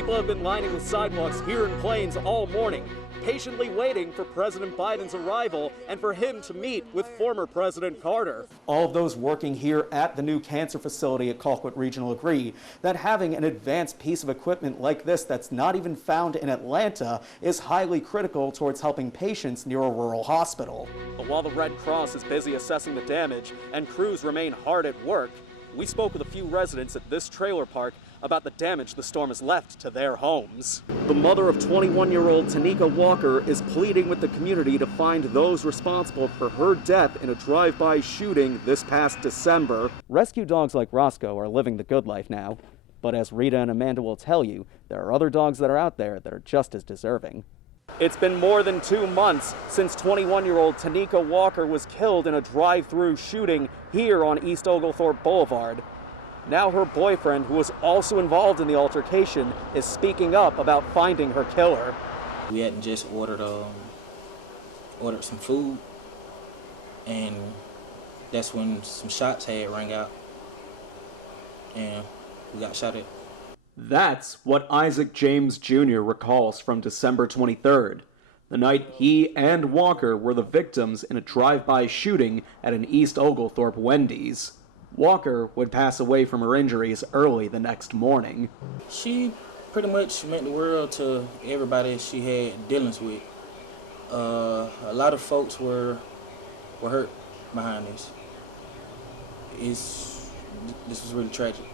People have been lining the sidewalks here in Plains all morning, patiently waiting for President Biden's arrival and for him to meet with former President Carter. All of those working here at the new cancer facility at Colquitt Regional agree that having an advanced piece of equipment like this that's not even found in Atlanta is highly critical towards helping patients near a rural hospital. But while the Red Cross is busy assessing the damage and crews remain hard at work, we spoke with a few residents at this trailer park about the damage the storm has left to their homes. The mother of 21-year-old Tanika Walker is pleading with the community to find those responsible for her death in a drive-by shooting this past December. Rescue dogs like Roscoe are living the good life now, but as Rita and Amanda will tell you, there are other dogs that are out there that are just as deserving. It's been more than 2 months since 21-year-old Tanika Walker was killed in a drive-through shooting here on East Oglethorpe Boulevard. Now her boyfriend, who was also involved in the altercation, is speaking up about finding her killer. We hadn't just ordered some food, and that's when some shots had rang out, and we got shot at. That's what Isaac James Jr. recalls from December 23rd, the night he and Walker were the victims in a drive-by shooting at an East Oglethorpe Wendy's. Walker would pass away from her injuries early the next morning. She pretty much meant the world to everybody she had dealings with. A lot of folks were hurt behind this. This was really tragic.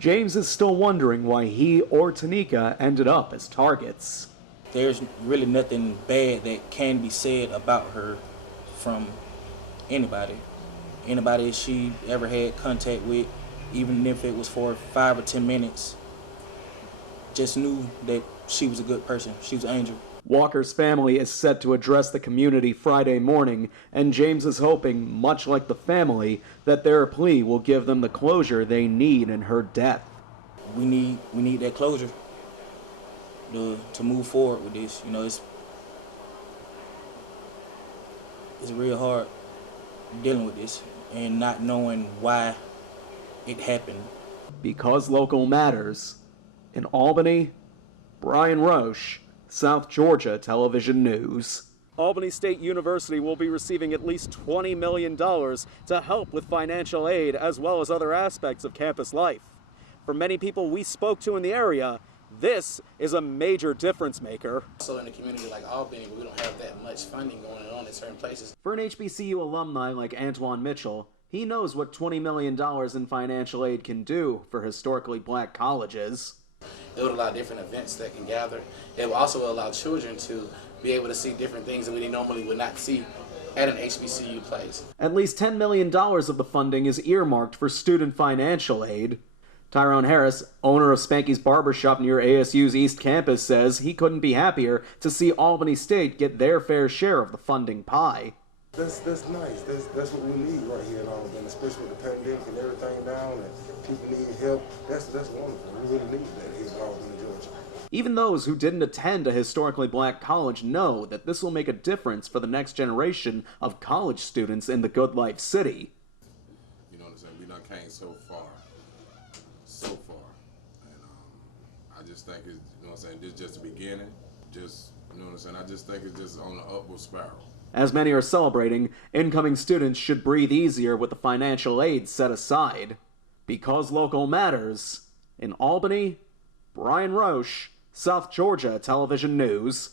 James is still wondering why he or Tanika ended up as targets. There's really nothing bad that can be said about her from anybody. Anybody she ever had contact with, even if it was for 5 or 10 minutes, just knew that she was a good person. She was an angel. Walker's family is set to address the community Friday morning, and James is hoping, much like the family, that their plea will give them the closure they need in her death. We need that closure to move forward with this. You know, it's real hard dealing with this and not knowing why it happened. Because local matters. In Albany, Brian Roche, South Georgia Television News. Albany State University will be receiving at least $20 million to help with financial aid as well as other aspects of campus life. For many people we spoke to in the area, this is a major difference maker. Also in a community like Albany, we don't have that much funding going on in certain places. For an HBCU alumni like Antoine Mitchell, he knows what $20 million in financial aid can do for historically black colleges. It would allow different events that can gather. It will also allow children to be able to see different things that we normally would not see at an HBCU place. At least $10 million of the funding is earmarked for student financial aid. Tyrone Harris, owner of Spanky's Barbershop near ASU's East Campus, says he couldn't be happier to see Albany State get their fair share of the funding pie. That's nice. That's what we need right here in Albany, especially with the pandemic and everything down, and people need help. That's wonderful. We really need that here in Albany, Georgia. Even those who didn't attend a historically black college know that this will make a difference for the next generation of college students in the Good Life City. You know what I'm saying? We done came so far. And I just think it's, you know what I'm saying, this is just the beginning. Just, you know what I'm saying, I just think it's just on the upward spiral. As many are celebrating, incoming students should breathe easier with the financial aid set aside. Because local matters. In Albany, Brian Roche, South Georgia Television News.